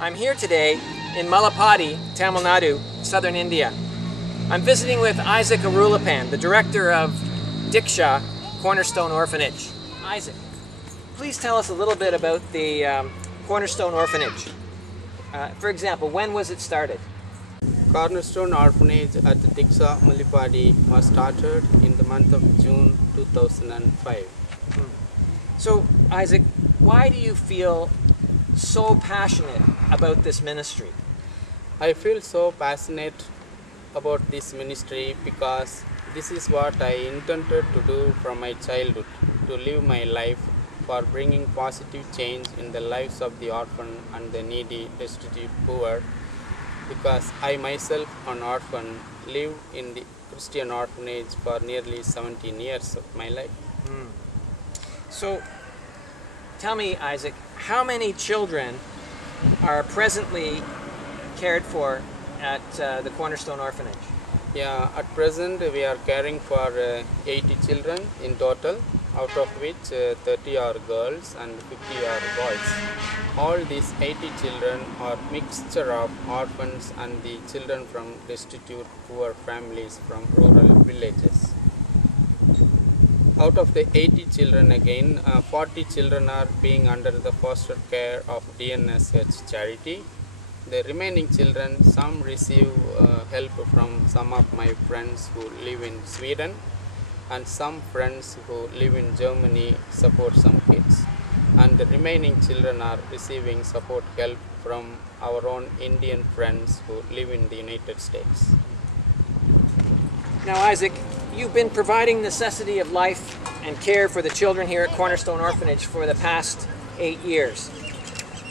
I'm here today in Malapati, Tamil Nadu, southern India. I'm visiting with Isaac A, the director of DKSHA Cornerstone Orphanage. Isaac, please tell us a little bit about the Cornerstone Orphanage. For example, when was it started? Cornerstone Orphanage at DKSHA Malapati was started in the month of June 2005. So, Isaac, why do you feel so passionate about this ministry? I feel so passionate about this ministry because this is what I intended to do from my childhood, to live my life for bringing positive change in the lives of the orphan and the needy, destitute, poor, because I myself, an orphan, live in the Christian orphanage for nearly 17 years of my life. So, tell me, Isaac, how many children are presently cared for at the Cornerstone Orphanage? Yeah, at present we are caring for 80 children in total, out of which 30 are girls and 50 are boys. All these 80 children are mixture of orphans and the children from destitute, poor families from rural villages. Out of the 80 children again, 40 children are being under the foster care of DNSH charity. The remaining children, some receive help from some of my friends who live in Sweden, and some friends who live in Germany support some kids. And the remaining children are receiving support help from our own Indian friends who live in the United States. Now, Isaac, you've been providing necessity of life and care for the children here at Cornerstone Orphanage for the past 8 years.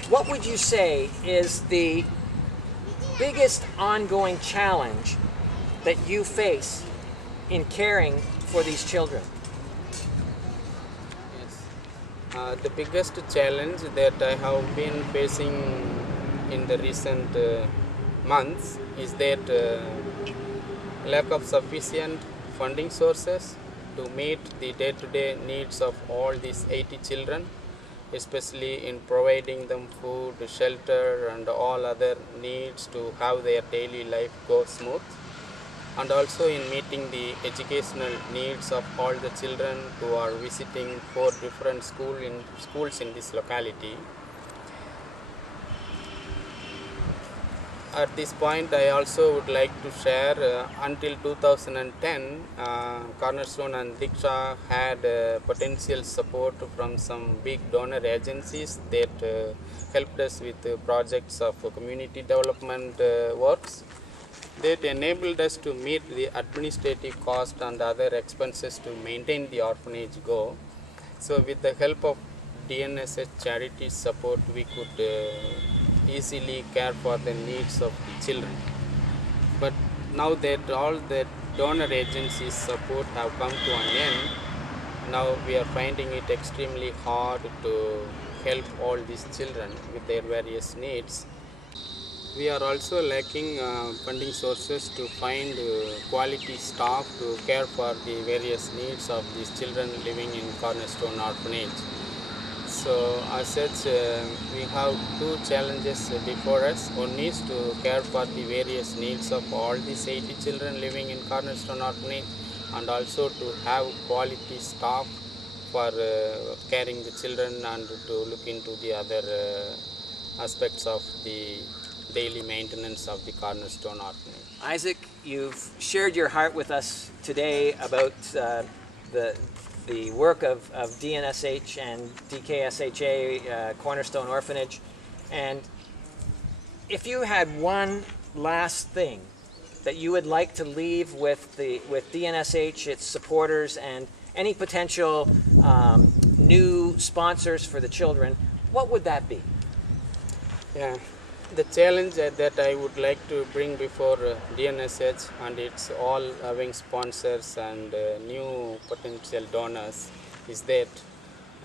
What would you say is the biggest ongoing challenge that you face in caring for these children? Yes. The biggest challenge that I have been facing in the recent months is that lack of sufficient funding sources to meet the day-to-day needs of all these 80 children, especially in providing them food, shelter and all other needs to have their daily life go smooth, and also in meeting the educational needs of all the children who are visiting 4 different schools in this locality. At this point, I also would like to share until 2010, Cornerstone and DKSHA had potential support from some big donor agencies that helped us with projects of community development works that enabled us to meet the administrative cost and other expenses to maintain the orphanage go. So with the help of DNSH charity support, we could easily care for the needs of the children. But now that all the donor agencies support have come to an end, now we are finding it extremely hard to help all these children with their various needs. We are also lacking funding sources to find quality staff to care for the various needs of these children living in Cornerstone Orphanage. So as such, we have 2 challenges before us. One is to care for the various needs of all these 80 children living in Cornerstone Orphanage, and also to have quality staff for caring the children and to look into the other aspects of the daily maintenance of the Cornerstone Orphanage. Isaac, you've shared your heart with us today about the work of DNSH and DKSHA Cornerstone Orphanage. And if you had one last thing that you would like to leave with DNSH, its supporters, and any potential new sponsors for the children, what would that be? Yeah. The challenge that I would like to bring before DNSH and its all loving sponsors and new potential donors is that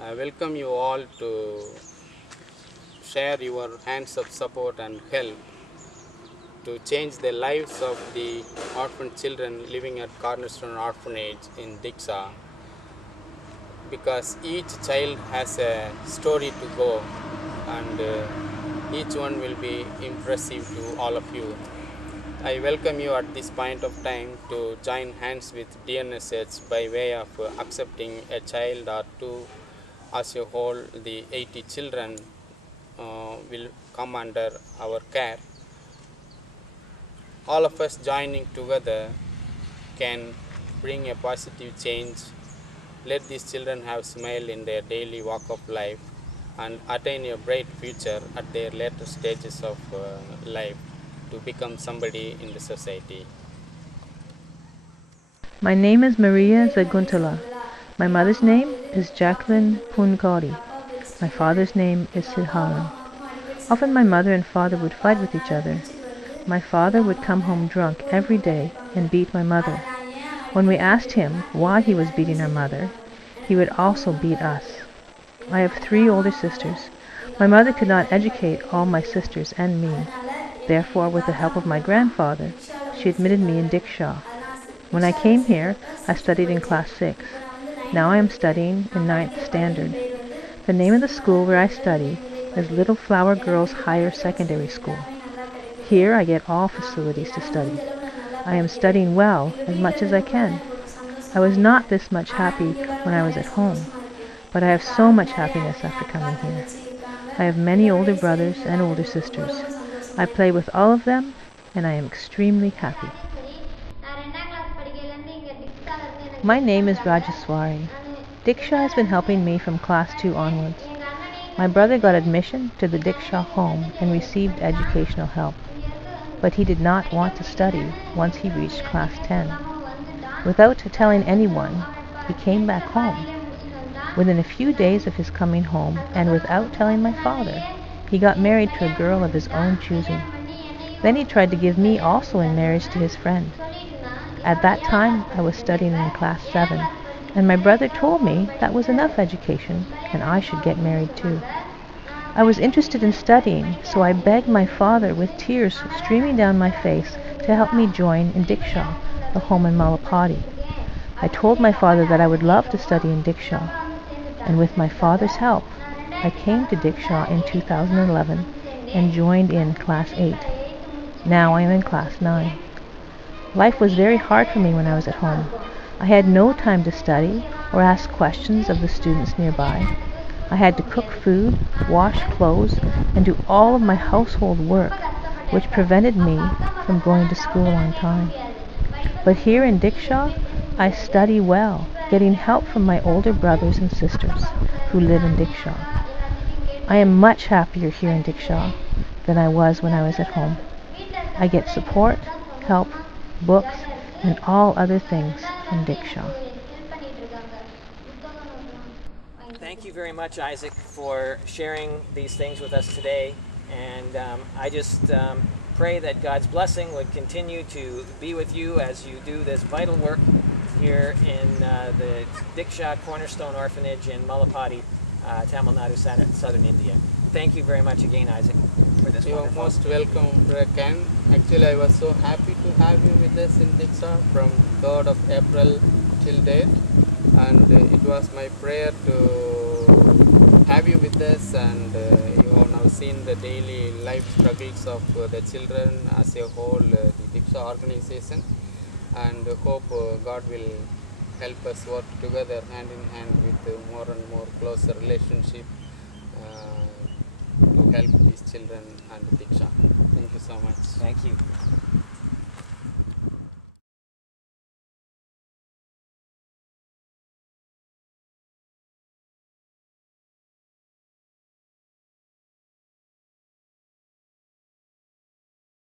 I welcome you all to share your hands of support and help to change the lives of the orphan children living at Cornerstone Orphanage in DKSHA, because each child has a story to go, and Each one will be impressive to all of you. I welcome you at this point of time to join hands with DNSH by way of accepting a child or two. As a whole, the 80 children will come under our care. All of us joining together can bring a positive change. Let these children have smile in their daily walk of life and attain a bright future at their later stages of life to become somebody in the society. My name is Maria Zaguntala. My mother's name is Jacqueline Punkori. My father's name is Sidharan. Often my mother and father would fight with each other. My father would come home drunk every day and beat my mother. When we asked him why he was beating our mother, he would also beat us. I have 3 older sisters. My mother could not educate all my sisters and me. Therefore, with the help of my grandfather, she admitted me in DKSHA. When I came here, I studied in class 6. Now I am studying in 9th standard. The name of the school where I study is Little Flower Girls Higher Secondary School. Here I get all facilities to study. I am studying well as much as I can. I was not this much happy when I was at home, but I have so much happiness after coming here. I have many older brothers and older sisters. I play with all of them, and I am extremely happy. My name is Rajaswari. DKSHA has been helping me from class 2 onwards. My brother got admission to the DKSHA home and received educational help, but he did not want to study once he reached class 10. Without telling anyone, he came back home. Within a few days of his coming home, and without telling my father, he got married to a girl of his own choosing. Then he tried to give me also in marriage to his friend. At that time, I was studying in class 7, and my brother told me that was enough education, and I should get married too. I was interested in studying, so I begged my father with tears streaming down my face to help me join in DKSHA, the home in Malapati. I told my father that I would love to study in DKSHA, and with my father's help, I came to DKSHA in 2011 and joined in class 8. Now I am in class 9. Life was very hard for me when I was at home. I had no time to study or ask questions of the students nearby. I had to cook food, wash clothes, and do all of my household work, which prevented me from going to school on time. But here in DKSHA, I study well, getting help from my older brothers and sisters who live in DKSHA. I am much happier here in DKSHA than I was when I was at home. I get support, help, books, and all other things from DKSHA. Thank you very much, Isaac, for sharing these things with us today. And I just pray that God's blessing would continue to be with you as you do this vital work here in the DKSHA Cornerstone Orphanage in Malapati, Tamil Nadu, southern India. Thank you very much again, Isaac, for this. You are most welcome, Ken. Actually, I was so happy to have you with us in DKSHA from 3rd of April till date, and it was my prayer to have you with us, and you have now seen the daily life struggles of the children as a whole, the DKSHA organization, and hope God will help us work together hand in hand with more and more closer relationship to help these children and DKSHA. Thank you so much. Thank you.